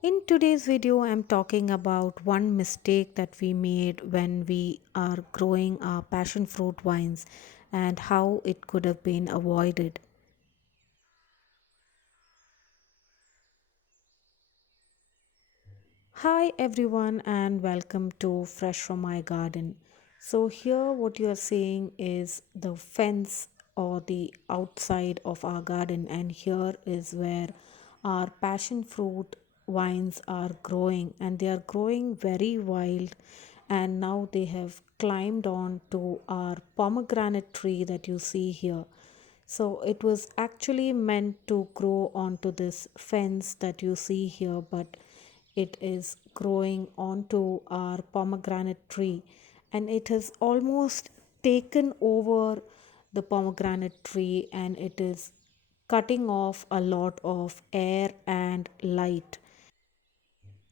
In today's video, I'm talking about one mistake that we made when we are growing our passion fruit vines and how it could have been avoided. Hi everyone and welcome to Fresh from My Garden. So here what you are seeing is the fence or the outside of our garden, and here is where our passion fruit vines are growing, and they are growing very wild, and now they have climbed on to our pomegranate tree that you see here. So it was actually meant to grow onto this fence that you see here, but it is growing onto our pomegranate tree, and it has almost taken over the pomegranate tree, and it is cutting off a lot of air and light.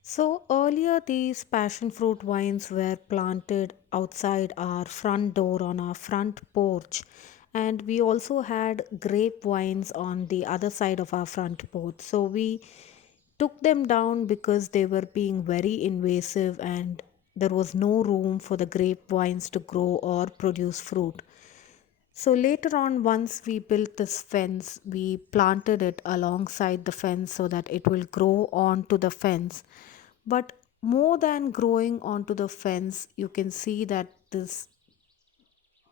So earlier, these passion fruit vines were planted outside our front door on our front porch, and we also had grape vines on the other side of our front porch. So we took them down because they were being very invasive and there was no room for the grapevines to grow or produce fruit. So later on, once we built this fence, we planted it alongside the fence so that it will grow onto the fence. But more than growing onto the fence, you can see that this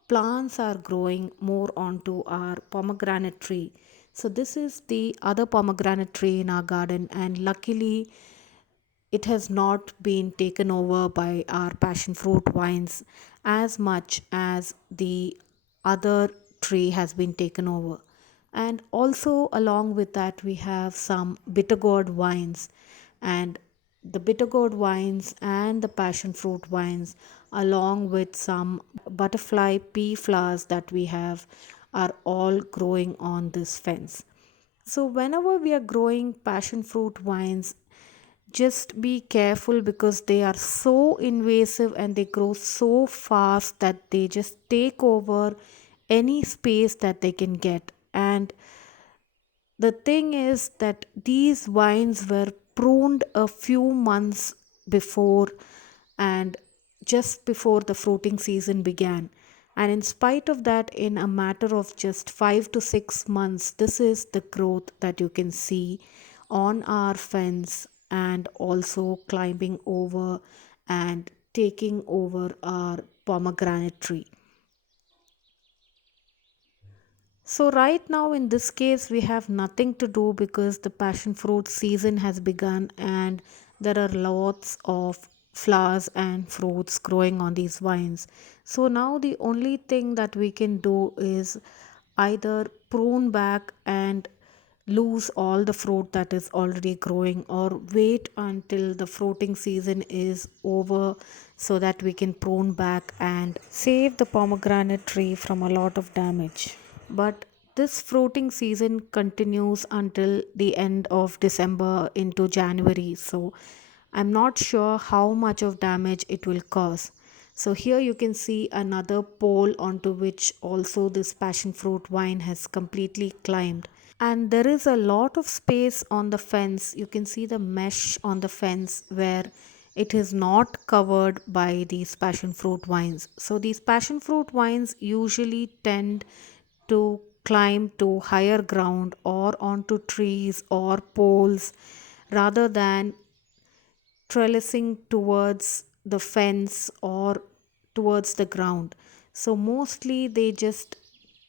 plants are growing more onto our pomegranate tree. So this is the other pomegranate tree in our garden, and luckily it has not been taken over by our passion fruit vines as much as the other tree has been taken over. And also, along with that, we have some bitter gourd vines, and the bitter gourd vines and the passion fruit vines, along with some butterfly pea flowers that we have, are all growing on this fence. So, whenever we are growing passion fruit vines, just be careful because they are so invasive and they grow so fast that they just take over any space that they can get. And the thing is that these vines were pruned a few months before, and just before the fruiting season began. And in spite of that, in a matter of just 5 to 6 months, this is the growth that you can see on our fence and also climbing over and taking over our pomegranate tree. So, right now, in this case, we have nothing to do because the passion fruit season has begun and there are lots of flowers and fruits growing on these vines. So, now the only thing that we can do is either prune back and lose all the fruit that is already growing, or wait until the fruiting season is over so that we can prune back and save the pomegranate tree from a lot of damage. But this fruiting season continues until the end of December into January, so I'm not sure how much of damage it will cause. So here you can see another pole onto which also this passion fruit vine has completely climbed, and there is a lot of space on the fence. You can see the mesh on the fence where it is not covered by these passion fruit vines. So these passion fruit vines usually tend to climb to higher ground or onto trees or poles rather than trellising towards the fence or towards the ground. So mostly they just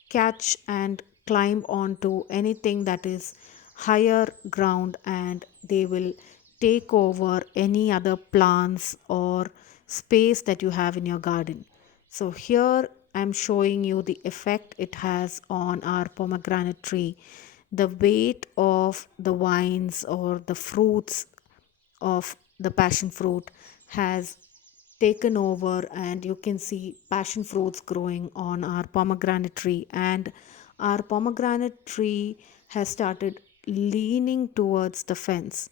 catch and climb onto anything that is higher ground, and they will take over any other plants or space that you have in your garden. So here I'm showing you the effect it has on our pomegranate tree. The weight of the vines or the fruits of the passion fruit has taken over, and you can see passion fruits growing on our pomegranate tree, and our pomegranate tree has started leaning towards the fence.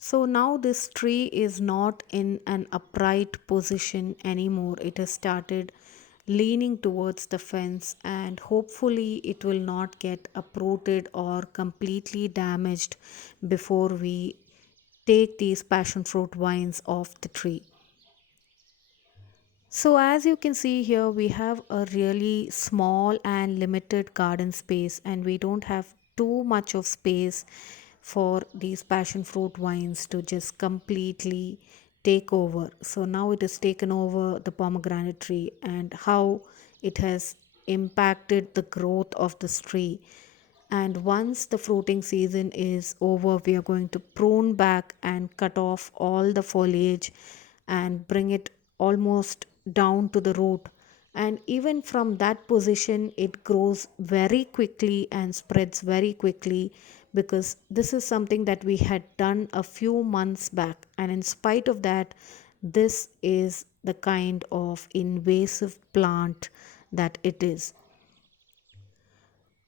So now this tree is not in an upright position anymore. It has started leaning towards the fence, and hopefully it will not get uprooted or completely damaged before we take these passion fruit vines off the tree. So, as you can see here, we have a really small and limited garden space, and we don't have too much of space for these passion fruit vines to just completely take over. So, now it has taken over the pomegranate tree, and how it has impacted the growth of this tree. And once the fruiting season is over, we are going to prune back and cut off all the foliage and bring it almost down to the root. And even from that position, it grows very quickly and spreads very quickly, because this is something that we had done a few months back. And in spite of that, this is the kind of invasive plant that it is.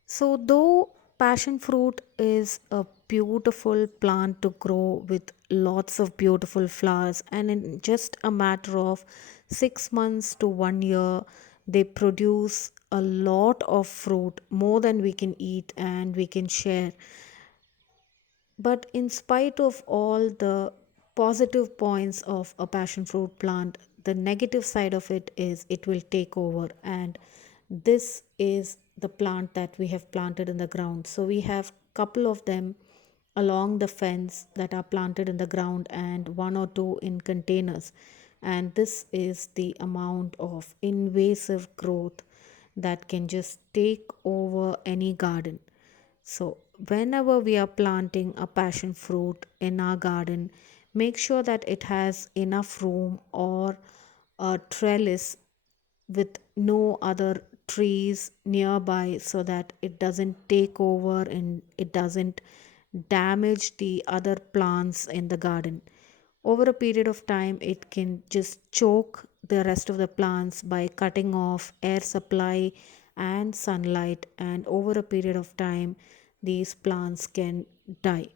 So, though passion fruit is a beautiful plant to grow with lots of beautiful flowers, and in just a matter of 6 months to 1 year, they produce a lot of fruit, more than we can eat and we can share. But in spite of all the positive points of a passion fruit plant, the negative side of it is it will take over. And this is the plant that we have planted in the ground. So we have couple of them along the fence that are planted in the ground, and one or two in containers. And this is the amount of invasive growth that can just take over any garden. So, whenever we are planting a passion fruit in our garden, make sure that it has enough room or a trellis with no other trees nearby, so that it doesn't take over and it doesn't damage the other plants in the garden. Over a period of time, it can just choke the rest of the plants by cutting off air supply and sunlight, and over a period of time, these plants can die.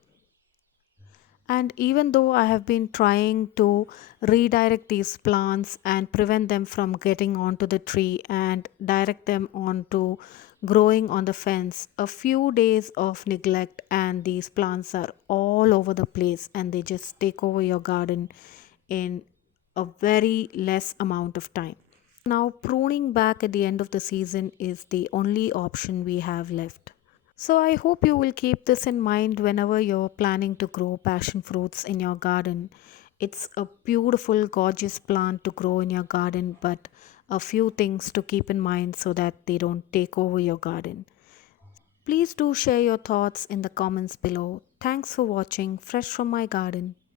And even though I have been trying to redirect these plants and prevent them from getting onto the tree and direct them onto growing on the fence, a few days of neglect and these plants are all over the place and they just take over your garden in a very less amount of time. Now, pruning back at the end of the season is the only option we have left. So, I hope you will keep this in mind whenever you're planning to grow passion fruits in your garden. It's a beautiful, gorgeous plant to grow in your garden, but a few things to keep in mind so that they don't take over your garden. Please do share your thoughts in the comments below. Thanks for watching Fresh from My Garden.